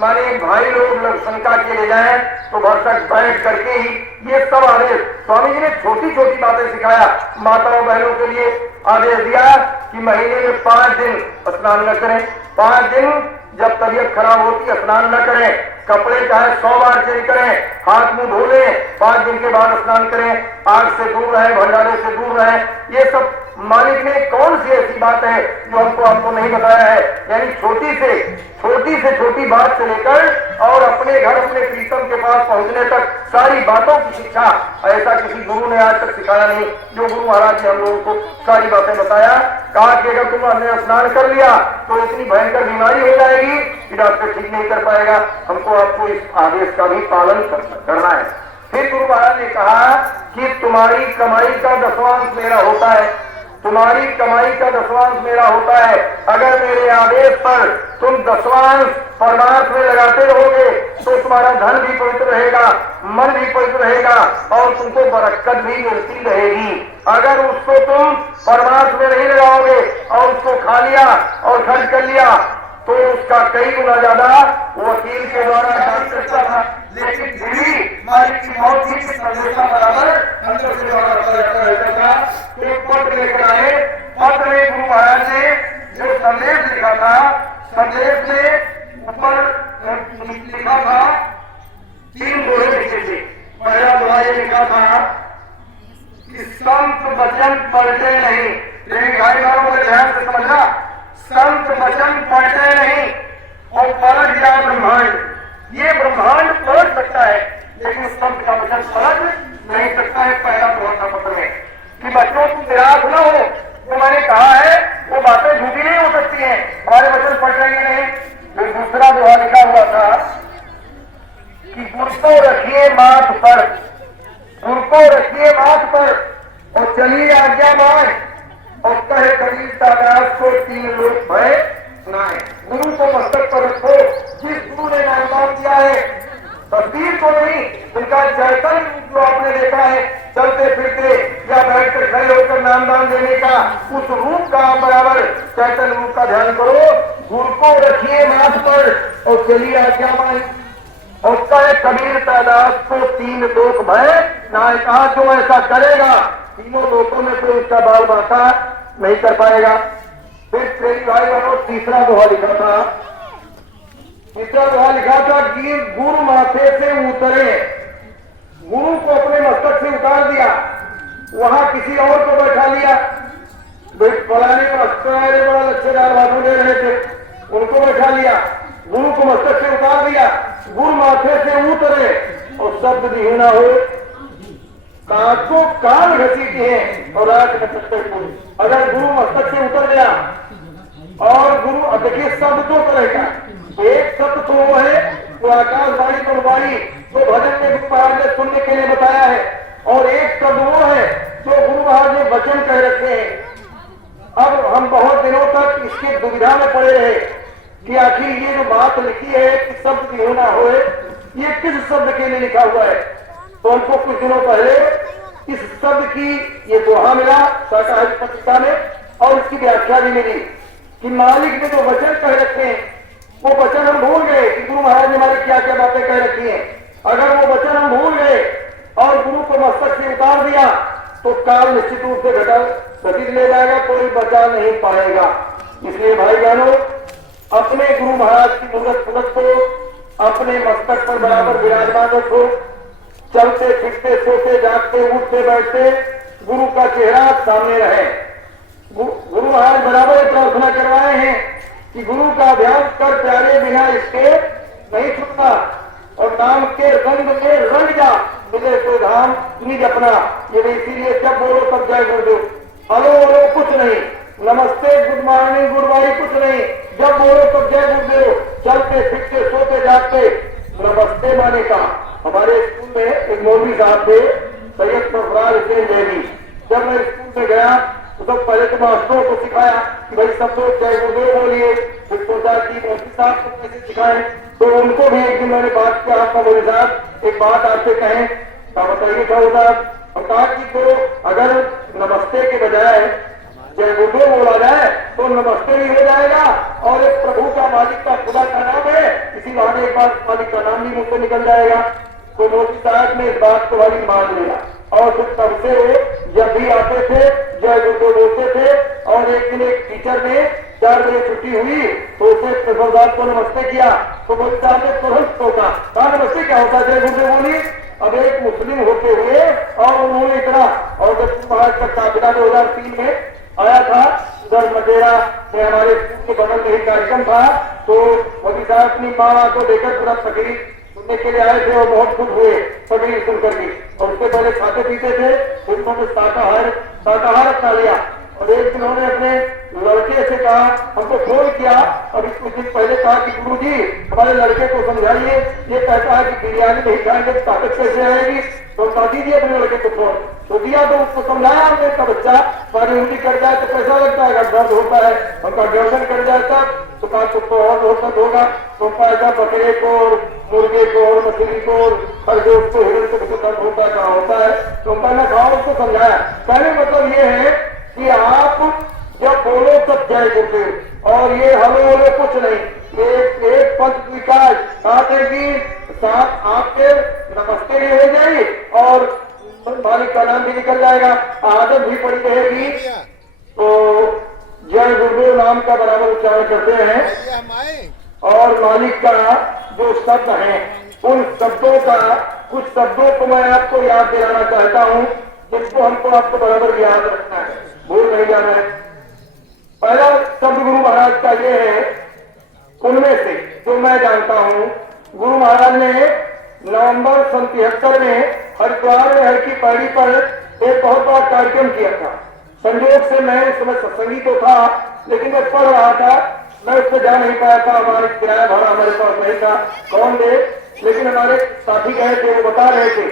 माने भाई लोग शंका के ले जाए तो भरसक बैठ करके ही ये सब आदेश स्वामी जी ने छोटी छोटी बातें सिखाया। माताओं बहनों के लिए आदेश दिया कि महीने में 5 दिन स्नान न करें, 5 दिन जब तबीयत खराब होती स्नान न करें, कपड़े चाहे 100 बार चेंज करें, हाथ मुंह धो लें, 5 दिन के बाद स्नान करें, आग से दूर रहें, भंडारे से दूर रहें। ये सब मालिक ने कौन सी ऐसी बात है जो हमको आपको नहीं बताया है। यानी छोटी से छोटी बात से लेकर और अपने घर अपने प्रीतम के पास पहुंचने तक सारी बातों की शिक्षा ऐसा किसी गुरु ने आज तक सिखाया नहीं। जो गुरु महाराज ने हम लोगों को सारी बातें बताया, कहा कि अगर तुमने स्नान कर लिया तो इतनी भयंकर बीमारी हो जाएगी कि डॉक्टर ठीक नहीं कर पाएगा। हमको आपको इस आदेश का भी पालन करना है। फिर गुरु महाराज ने कहा कि तुम्हारी कमाई का 10वांश मेरा होता है, तुम्हारी कमाई का 10वांश मेरा होता है। अगर मेरे आदेश पर तुम 10वांश परमार्थ में लगाते रहोगे तो तुम्हारा धन भी पवित्र रहेगा, मन भी पवित्र रहेगा और तुमको बरकत भी मिलती रहेगी। अगर उसको तुम परमार्थ में नहीं लगाओगे और उसको खा लिया और खर्च कर लिया तो उसका कई गुना ज्यादा वकील के द्वारा डॉक्टर था, लेकिन भी मालिक की मौत की संदेशा बराबर अंदर से द्वारा रहता था। एक पत्र लेकर आए, पत्र में गुरु महाराज ने जो संदेश लिखा था, संदेश में ऊपर लिखा था 3 दोहे लिखे थे। पहला दोहा ये लिखा था कि संत वचन पलटे नहीं। लेकिन भाई बाबू को ध्यान से समझना, संत वचन पलटे नहीं और पलट गया ब्रह्मांड। ये ब्रह्मांड पलट सकता है लेकिन संत का वचन पलट नहीं सकता है। पहला दोहा पत्र में कि बच्चों तुम निराश न हो, जो मैंने कहा है वो बातें झूठी नहीं हो सकती हैं, हमारे वचन पलटेंगे नहीं। फिर दूसरा दोहा लिखा हुआ था कि गुर को रखिए माथ पर, गुर को रखिए माथ पर और चलिए आज्ञा मान और कहे कबीर दास को 3 लोग भय सुनाए। गुरु को मस्तक पर रखो। जिस गुरु ने नाम दिया है, तस्वीर को नहीं, उनका चैतन जो आपने देखा है चलते फिरते या बैठकर खड़े होकर नामदान देने का, उस रूप का आप बराबर चैतन रूप का ध्यान करो। गुरु को रखिए माथ पर और चलिए आज्ञा मान और कहे कबीर दास को 3 लोक भय ना। कहा जो ऐसा करेगा 3 लोकों में कोई उसका बाल बाका नहीं कर पाएगा। फिर प्रेमी भाई बहनों तीसरा दोहा लिखा था, तीसरा दोहा लिखा था कि गुरु माथे से उतरे। गुरु को अपने मस्तक से उतार दिया, वहां किसी और को बैठा लिया। फलाने मास्टर बड़ा लच्छेदार भाषण दे रहे थे, उनको बैठा लिया। गुरु को मस्तक से उतार दिया, गुरु माथे से उतरे और शब्द भी ना हो। काको काल घसीटी है और रात में अगर गुरु मस्तक से उतर गया और गुरु देखिए शब्द 2 तरह का, एक शब्द तो वो है तो आकाशवाणी गुरुवाणी तो भजन में गुरु महाराज ने सुनने के लिए बताया है, और एक शब्द वो है जो गुरु महाराज ने वचन कह रखे हैं। अब हम बहुत दिनों तक इसकी दुविधा में पड़े रहे कि आखिर ये जो बात लिखी है कि शब्द भी होना हो, ये किस शब्द के लिए लिखा हुआ है। तो हमको कुछ दिनों पहले इस शब्द की ये दोहा मिला शाकाहारी पत्रिका में और इसकी व्याख्या भी मिली कि मालिक ने जो वचन कह रखे हैं वो वचन हम भूल गए कि गुरु महाराज ने हमारी क्या क्या बातें कह रखी हैं। अगर वो वचन हम भूल गए और गुरु को मस्तक से उतार दिया तो काल निश्चित रूप से घटित ले जाएगा, कोई बचा नहीं पाएगा। इसलिए भाई बहनों, अपने गुरु महाराज की मूर्त को अपने मस्तक पर बराबर विराजमान रखो। चलते फिरते सोते जागते उठते बैठते गुरु का चेहरा सामने रहे। गुरु महाराज बराबर प्रार्थना करवाए हैं कि गुरु का ध्यान कर प्यारे बिना इसके नहीं छूटना और नाम के रंग में रंग जा मिले तो धाम निज अपना। ये इसीलिए जब बोलो तब जय गुरुदेव, हेलो हेलो कुछ नहीं, नमस्ते गुड मॉर्निंग गुड बाई कुछ नहीं, जब बोलो तब जय गुरुदेव। चलते फिरते सोते जागते नमस्ते माने का। हमारे स्कूल में एक मौलवी साहब थे सैयद सरफराज हुसैन देवी। जब मैं स्कूल में गया तो पहले तो मास्टरों को सिखाया कि भाई सब लोग जय गुरुदेव बोलिए। फिर सोचा कि मौलवी साहब को कैसे सिखाएं, तो उनको भी एक दिन मैंने बात किया, आपका मौलवी साहब एक बात आपसे कहें, बताइए क्या होता। और कहा कि तो अगर नमस्ते के बजाय जय गुरुदेव बोला जाए तो नमस्ते भी हो जाएगा और एक प्रभु का मालिक का खुदा का नाम है इसी बहाने एक बार मालिक का नाम भी मुझसे निकल जाएगा। तो मोदी साहब ने इस बात को वाली मान लिया और फिर तब से वो जब भी आते थे जय गुरुदेव बोलते थे। और एक दिन एक टीचर ने 4 बजे छुट्टी हुई तो उसे प्रिंसिपल साहब को नमस्ते किया तो मोदी साहब ने तुरंत टोका, कहा नमस्ते क्या होता है, जय गुरुदेव बोली। अब एक मुस्लिम होते हुए और उन्होंने इतना, और जब महाराज का काफिला 2003 में आया था उधर मटेरा में हमारे स्कूल के बगल में ही कार्यक्रम था, तो मोदी साहब अपनी माँ को देखकर पूरा तकलीफ सुनने के लिए आए थे और बहुत खुश हुए तकलीफ सुनकर के। और उससे पहले खाते पीते थे, फिर उन्होंने शाकाहार अपना लिया। और एक दिन उन्होंने अपने लड़के से कहा, हमको फोन किया अभी कुछ दिन पहले, कहा कि गुरुजी हमारे लड़के को समझाइए, ये कहता है कि बिरयानी नहीं खाएंगे तो ताकत कैसे आएगी, तो बता दीजिए अपने लड़के को फोन। तो दिया तो उसको समझाया हमने का बच्चा सारी उंगली कट जाए तो पैसा लगता है, दर्द होता है, उनका गर्दन कट जाए तब तो कहा तो और दर्द होगा। तो पैसा बकरे को, मुर्गे को, मछली को, खरगोश को, हिरण को दर्द होता है, कहाँ होता है, तो उनका खाओ उसको समझाया। कहने मतलब ये है कि आप जब बोलो तब जय गुरुदेव, और ये हलो हलो कुछ नहीं, एक पंच विकास कहते कि साथ आपके नमस्ते भी हो जाएगी और मालिक का नाम भी निकल जाएगा, आदत भी पड़ी रहेगी। तो जय गुरुदेव नाम का बराबर उच्चारण करते हैं और मालिक का जो शब्द है उन शब्दों का, कुछ शब्दों को मैं आपको याद दिलाना चाहता हूँ जिसको हमको आपको बराबर याद रखना है, भूल नहीं जाना है। पहला शब्द गुरु महाराज का ये है, उनमें से जो मैं जानता हूँ, गुरु महाराज ने नवंबर 1973 में हरिद्वार में हर की पहाड़ी पर एक बहुत बड़ा कार्यक्रम किया था। संयोग से मैं उस समय सत्संगी तो था लेकिन मैं पढ़ रहा था, मैं उस पर जा नहीं पाया था, हमारे किराया भाड़ा हमारे पास नहीं था, कौन दे, लेकिन हमारे साथी गए थे, वो बता रहे थे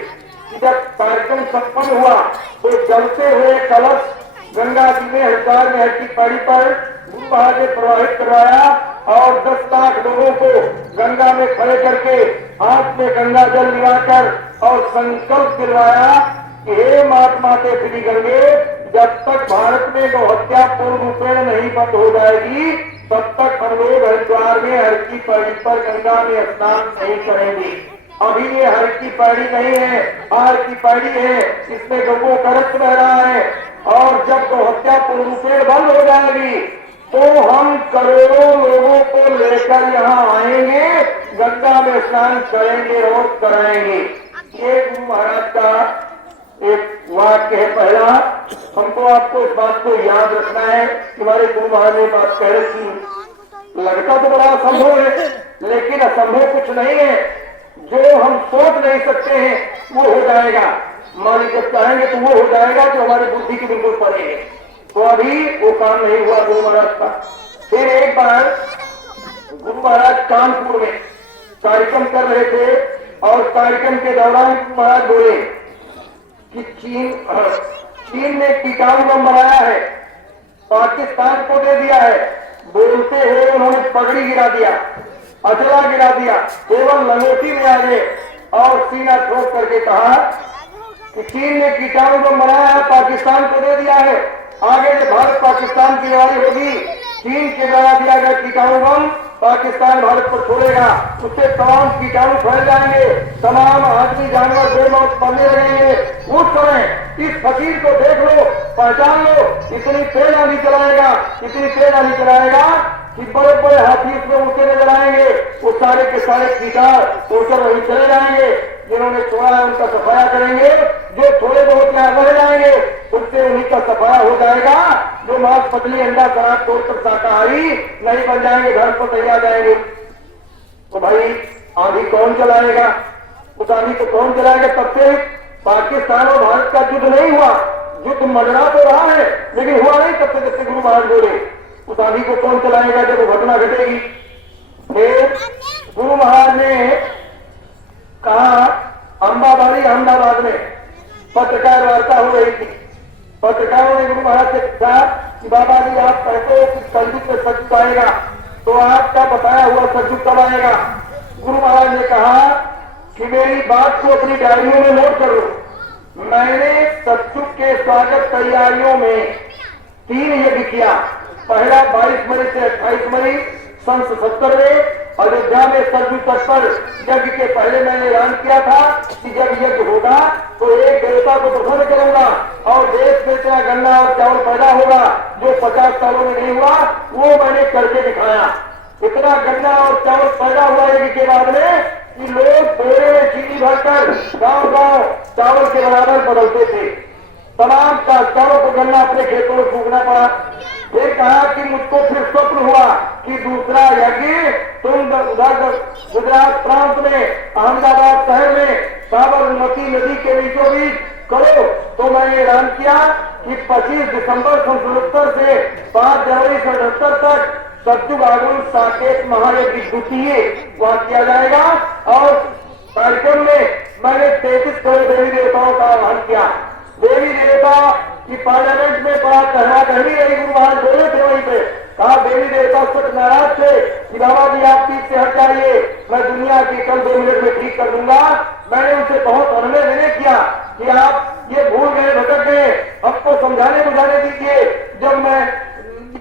कि जब कार्यक्रम संपन्न हुआ तो जलते हुए कलश गंगा जी में हरिद्वार में हर की पहाड़ी पर गुरु महाराज ने प्रवाहित करवाया और 10 लाख लोगों को गंगा में खड़े करके हाथ में गंगा जल लियाकर और संकल्प दिलवाया कि हे महात्मा के श्री गंगे, जब तक भारत में गौ हत्या पूर्ण रूपेण नहीं बंद हो जाएगी तब तक हम लोग हरिद्वार में हर की पहाड़ी पर गंगा में स्नान नहीं करेंगे। अभी ये हर की पहाड़ी नहीं है, हार की पहाड़ी है, इसमें गौओं का रक्त बह रहा है और जब गौ हत्या पूर्ण रूपेण बंद हो जाएगी तो हम करोड़ों लोगों को लेकर यहाँ आएंगे, गंगा में स्नान करेंगे और कराएंगे। ये गुरु महाराज का एक वाक्य है पहला। हमको आपको इस बात को याद रखना है कि हमारे गुरु महाराज ने बात कह रही थी। लगता तो बड़ा असंभव है लेकिन असंभव कुछ नहीं है, जो हम सोच नहीं सकते हैं वो हो जाएगा। मालिक जब चाहेंगे तो वो हो जाएगा जो हमारी बुद्धि की बिल्कुल परे है। तो अभी वो काम नहीं हुआ गुरु महाराज का। फिर एक बार गुरु महाराज कानपुर में कार्यक्रम कर रहे थे और कार्यक्रम के दौरान गुरु महाराज बोले कि चीन ने टीकाऊ बम बनाया है, पाकिस्तान को दे दिया है। बोलते हुए उन्होंने पगड़ी गिरा दिया, अचला गिरा दिया, केवल लंगोटी में आ गए और सीना ठोक करके कहा कि चीन ने कीटाणु बम बनाया है, पाकिस्तान को दे दिया है। आगे जब भारत पाकिस्तान की लड़ाई होगी, चीन के द्वारा दिया गया कीटाणु बम पाकिस्तान भारत पर छोड़ेगा, उससे तमाम कीटाणु फैल जाएंगे, तमाम आदमी जानवर बेमौत मरने लगेंगे। उस समय इस फकीर को देख लो, पहचान लो, इतनी तेज आंधी चलाएगा, इतनी तेज आंधी चलाएगा कि बड़े बड़े हाथी उसमें उड़ते नजर आएंगे। वो सारे के सारे कीटाणु उड़कर वहीं चले जाएंगे। जिन्होंने छोड़ा है उनका सफाया करेंगे, जो थोड़े बहुत यहाँ रह जाएंगे उनसे उन्हीं का सफाया हो जाएगा। जो मांस पतली अंडा शराब तोड़कर शाकाहारी नहीं बन जाएंगे, घर पर नहीं आ जाएंगे। तो भाई आंधी कौन चलाएगा? उस आंधी को कौन चलाएगा? तब से पाकिस्तान और भारत का युद्ध नहीं हुआ, युद्ध मंडरा तो रहा है लेकिन हुआ नहीं तब से जब से गुरु महाराज बोले। उस आंधी को कौन चलाएगा जब वो घटना घटेगी? फिर गुरु महाराज ने कहा, अंबाबाड़ी अहमदाबाद में पत्रकार वार्ता हो रही थी। पत्रकारों ने गुरु महाराज से पूछा कि बाबा जी आप कहते हो कि कलयुग में सतयुग आएगा, तो आपका बताया हुआ सतयुग कब आएगा? गुरु महाराज ने कहा कि मेरी बात को अपनी डायरियों में नोट कर लो। मैंने सतयुग के स्वागत तैयारियों में 3 यज्ञ किया। पहला 22 मई से 28 मई सन 77 में अयोध्या में सरजू तट पर यज्ञ के पहले मैंने ऐलान किया था कि जब यज्ञ होगा तो एक देवता को प्रसन्न करूंगा और देश में इतना गन्ना और चावल पैदा होगा जो 50 सालों में नहीं हुआ, वो मैंने करके दिखाया। इतना गन्ना और चावल पैदा हुआ यज्ञ के बाद में कि लोग बोरे में चीनी भरकर गांव-गांव चावल के बराबर बदलते थे। तमाम काश्तकारों को गन्ना अपने खेतों में फूकना पड़ा। फिर कहा कि मुझको फिर स्वप्न हुआ कि दूसरा यज्ञ तुम गुजरात प्रांत में अहमदाबाद शहर में साबरमती नदी के बीचों बीच करो। तो मैंने ऐलान किया कि 25 दिसंबर 1969 से 5 जनवरी 1978 तक सतयुग आगमन साकेत महायज्ञ द्वितीय वहां किया जाएगा। और कार्यक्रम में मैंने 33 करोड़ देवी देवताओं का आह्वान किया। देवी देवता की पार्लियामेंट में बड़ा कहना कहनी रही, गुरु महाराज बोले थे वहीं पे, कहा देवी देवता कुछ नाराज थे कि बाबा जी आप पीठ से हट जाइए, मैं दुनिया की कल 2 मिनट में ठीक कर दूंगा। मैंने उनसे बहुत अनुनय विनय किया कि आप ये भूल गए, भटक गए, आपको समझाने बुझाने दीजिए। जब मैं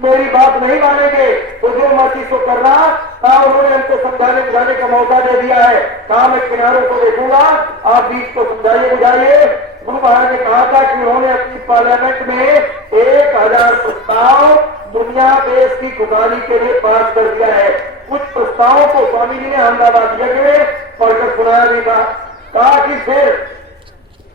मेरी बात नहीं मानेंगे तो जो मर्जी को करना, कहा उन्होंने हमको समझाने बुझाने का मौका दे दिया है। कहा मैं किनारों को देखूंगा, आप बीच को समझाइए बुझाइए। गुरु महाराज ने कहा था कि उन्होंने अपनी पार्लियामेंट में 1000 प्रस्ताव दुनिया देश की खुशहाली के लिए पास कर दिया है। कुछ प्रस्तावों को स्वामी जी ने अहमदाबाद यज्ञ में पढ़कर सुनाया भी था। कहा कि फिर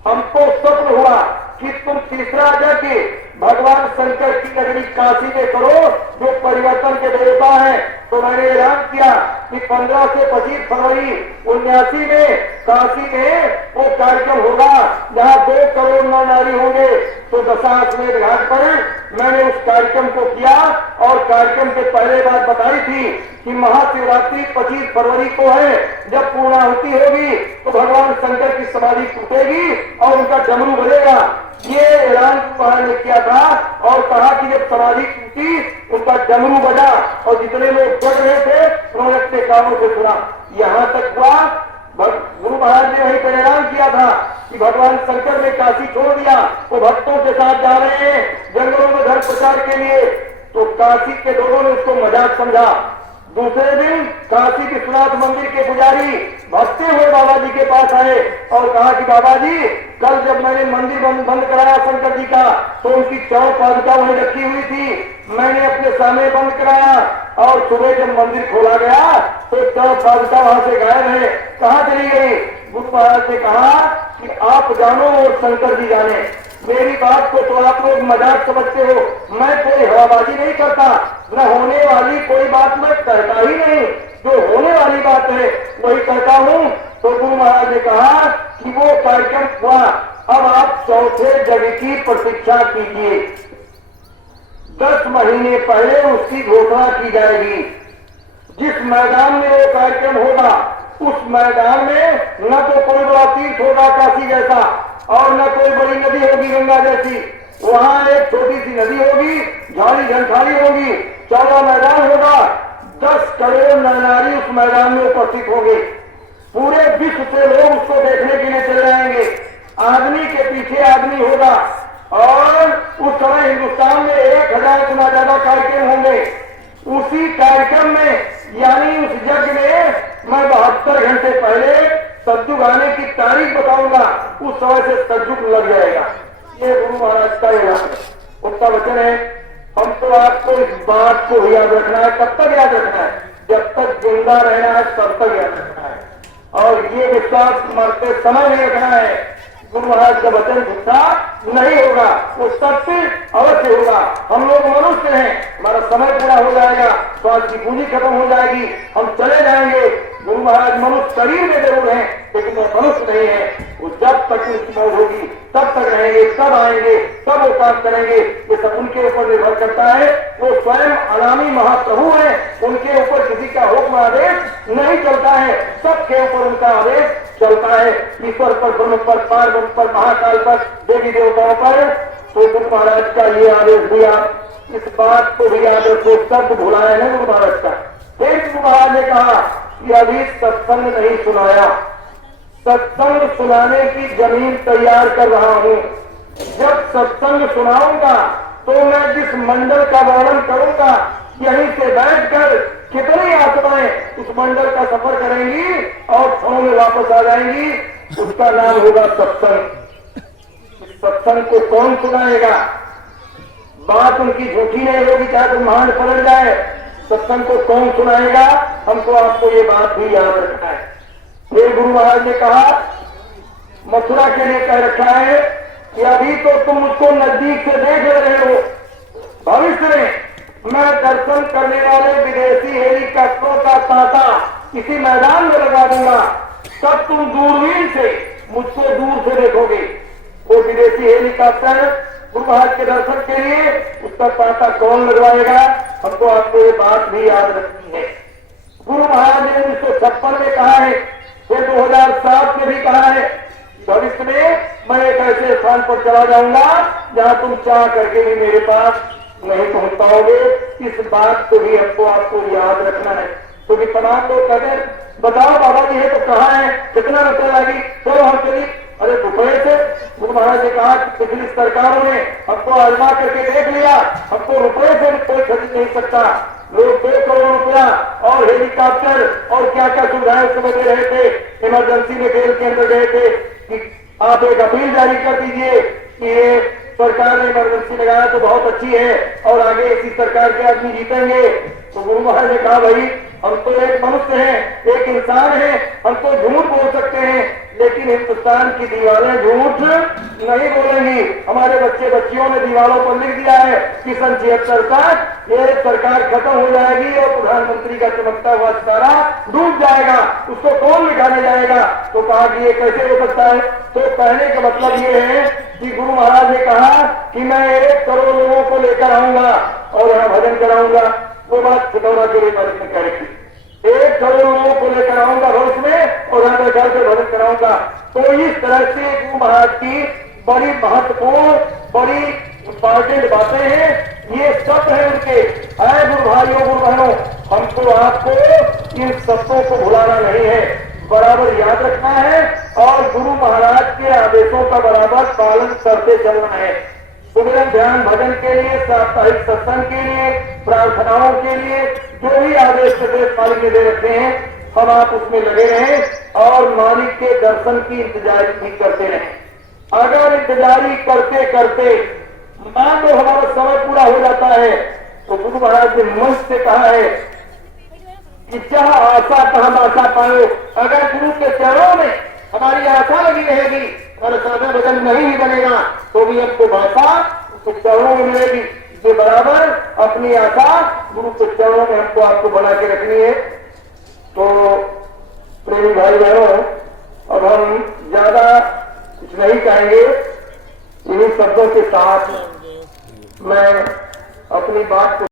हमको स्वप्न हुआ कि तुम तीसरा यज्ञ भगवान शंकर की नगरी काशी में करो जो परिवर्तन के देवता है। तो मैंने ऐलान किया कि 15 से 25 फरवरी 1979 में काशी में वो कार्यक्रम होगा जहाँ 2 करोड़ नर नारी होंगे। तो दशाश्वमेध घाट पर मैंने उस कार्यक्रम को किया और कार्यक्रम के पहले बात बताई थी कि महाशिवरात्रि 25 फरवरी को है। जब पूर्णाहुति होगी तो भगवान शंकर की समाधि टूटेगी और उनका डमरू बजेगा। ये ऐलान महाराज ने किया था और कहा कि जब समाधि टूटी उनका डमरू बजा और जितने लोग बढ़ रहे थे उन्होंने अपने कामों को सुना। यहाँ तक हुआ गुरु महाराज ने वहीं पर ऐलान किया था कि भगवान शंकर ने काशी छोड़ दिया, वो भक्तों के साथ जा रहे हैं जंगलों में धर्म प्रचार के लिए। तो काशी के लोगों ने उसको मजाक समझा। दूसरे दिन काशी विश्वनाथ मंदिर के पुजारी भक्ते हुए बाबा जी के पास आए और कहा कि बाबा जी कल जब मैंने मंदिर बंद कराया शंकर जी का तो उनकी 4 पादुका वहीं रखी हुई थी, मैंने अपने सामने बंद कराया और सुबह जब मंदिर खोला गया तो 4 पादुका वहां से गायब है, कहाँ चली गई? गुरु महाराज ने कहा कि आप जानो और शंकर जी जाने। मेरी बात को तो आप लोग मजाक समझते हो, मैं कोई हवाबाजी नहीं करता, न होने वाली कोई बात मैं करता ही नहीं, जो होने वाली बात है वही करता हूँ। तो गुरु महाराज ने कहा कि वो कार्यक्रम हुआ, अब आप चौथे यज्ञ की प्रतीक्षा कीजिए, 10 महीने पहले उसकी घोषणा की जाएगी। जिस मैदान में वो कार्यक्रम होगा उस मैदान में न तो कोई बड़ा तीर्थ होगा काशी जैसा और न कोई बड़ी नदी होगी गंगा जैसी, वहां एक छोटी सी नदी होगी, झाड़ी झंखारी होगी, चौड़ा मैदान होगा, 10 करोड़ नर नारी उस मैदान में उपस्थित होंगे। पूरे विश्व से लोग उसको देखने के लिए चले जाएंगे। आदमी के पीछे आदमी होगा और उस समय हिंदुस्तान में 1000 गुना ज्यादा कार्यक्रम होंगे। उसी कार्यक्रम में यानी उस यज्ञ में मैं 72 घंटे पहले सतयुग आने की तारीख बताऊंगा, उस समय से सतयुग लग जाएगा। ये गुरु महाराज का ऐलान है, उसका वचन है। हमको आपको इस बात को याद रखना है। कब तक याद रखना है? जब तक जिंदा रहना है तब तक याद रखना है। और ये विश्वास मरते समय नहीं रखना है। गुरु महाराज का वचन झूठा नहीं होगा, वो सत्य अवश्य होगा। हम लोग मनुष्य हैं, हमारा समय पूरा हो जाएगा, स्वास्थ्य की पूंजी खत्म हो जाएगी, हम चले जाएंगे। गुरु महाराज मनुष्य शरीर में जरूर है लेकिन वो मनुष्य नहीं है। वो जब तक उनकी मौत होगी तब तक रहेंगे, तब आएंगे, तब वो काम करेंगे। ये सब उनके ऊपर निर्भर करता है। वो स्वयं अनामी महाप्रभु है, उनके ऊपर किसी का हुक्म आदेश नहीं चलता है, सबके ऊपर उनका आदेश चलता है। ईश्वर पर, ब्रह्म पर, पार्वती पर, महाकाल पर, देवी देवताओं पर। तो गुरु महाराज का ये आदेश दिया, इस बात को भी याद रखो, सब भुलाया है गुरु महाराज का। फिर गुरु महाराज ने कहा कि अभी सत्संग नहीं सुनाया, सत्संग सुनाने की जमीन तैयार कर रहा हूँ। जब सत्संग सुनाऊंगा तो मैं जिस मंडल का वर्णन करूंगा यहीं से बैठकर कितनी आत्माएं उस मंडल का सफर करेंगी और क्षणों में वापस आ जाएंगी, उसका नाम होगा सत्संग। इस सत्संग को कौन सुनाएगा? बात उनकी झूठी नहीं होगी, चाहे ब्रह्मांड पलट जाए, सत्संग को कौन सुनाएगा? हमको आपको ये बात भी याद रखना है। फिर गुरु महाराज ने कहा, मथुरा के लिए कह रखा है कि अभी तो तुम मुझको नजदीक से देख रहे हो, भविष्य में मैं दर्शन करने वाले विदेशी हेलीकॉप्टरों का तांता किसी मैदान में लगा दूंगा, तब तुम दूरबीन से मुझको दूर से देखोगे। वो विदेशी हेलीकॉप्टर गुरु महाराज के दर्शन के लिए उसका तांता कौन लगवाएगा? हमको आपको ये बात भी याद रखनी है। गुरु महाराज ने 1956 में कहा है, फिर 2007 में भी कहा है, भविष्य में मैं एक ऐसे स्थान पर चला जाऊंगा जहां तुम चाह करके भी मेरे पास नहीं पहुंच पाओगे। इस बात को भी हमको आपको याद रखना है। तो भी तमाम लोग कहते हैं, बताओ बाबा जी है तो कहाँ है, कितना रुपया लगी, चलो हम चलिए। अरे रुपये से गुरु महाराज ने कहा कि पिछली सरकारों ने हमको आजमा करके देख लिया, हमको रुपये से भी कोई खरीद नहीं सकता। लोग 2 करोड़ रुपया और हेलीकॉप्टर और क्या क्या सुविधाएं उस समय दे रहे थे। इमरजेंसी में जेल के अंदर गए थे कि आप एक अपील जारी कर दीजिए कि ये सरकार ने इमरजेंसी लगाया तो बहुत अच्छी है और आगे इसी सरकार के आदमी जीतेंगे। तो गुरु महाराज ने कहा, भाई हम तो एक मनुष्य हैं, एक इंसान है, हम तो झूठ बोल सकते हैं, लेकिन हिंदुस्तान की दीवारें झूठ नहीं बोलेंगी। हमारे बच्चे बच्चियों ने दीवारों पर लिख दिया है कि सन 76 तक ये सरकार खत्म हो जाएगी और प्रधानमंत्री का चमकता हुआ सितारा डूब जाएगा, उसको कौन मिटाने जाएगा? तो कहा कि ये कैसे हो सकता है? तो कहने का मतलब ये है कि गुरु महाराज ने कहा कि मैं 1 करोड़ लोगों को लेकर आऊंगा और यहाँ भजन कराऊंगा। वो बात छितौरा के लिए मैंने कह रही थी, 1 करोड़ लोगों को लेकर आऊंगा भविष्य में और यहाँ घर पे भजन कराऊंगा। तो इस तरह से गुरु महाराज की बड़ी महत्वपूर्ण, बड़ी इंपॉर्टेंट बातें हैं, ये सब है उनके। है गुरु भाइयों, गुरु बहनों, हमको आपको इन शब्दों को भुलाना नहीं है, बराबर याद रखना है और गुरु महाराज के आदेशों का बराबर पालन करते चलना है। सुमिरन ध्यान भजन के लिए, साप्ताहिक सत्संग के लिए, प्रार्थनाओं के लिए जो भी आदेश प्रदेश मालिक ने दे रखे हैं, हम आप उसमें लगे रहें और मालिक के दर्शन की इंतजारी भी करते रहें। अगर इंतजारी करते करते मान लो हमारा समय पूरा हो जाता है, तो गुरु महाराज ने मंच से कहा है कि जहां आशा तहां आशा पाओ। अगर गुरु के चरणों में हमारी आशा लगी रहेगी, हमारा साधा भजन नहीं भी बनेगा तो भी हमको भाषा उसके चरणों में मिलेगी। ये बराबर अपनी आशा गुरु के चरणों में हमको आपको बना के रखनी है। तो प्रेमी भाई बहनों, अब हम ज्यादा कुछ नहीं कहेंगे, इन्हीं शब्दों के साथ मैं अपनी बात को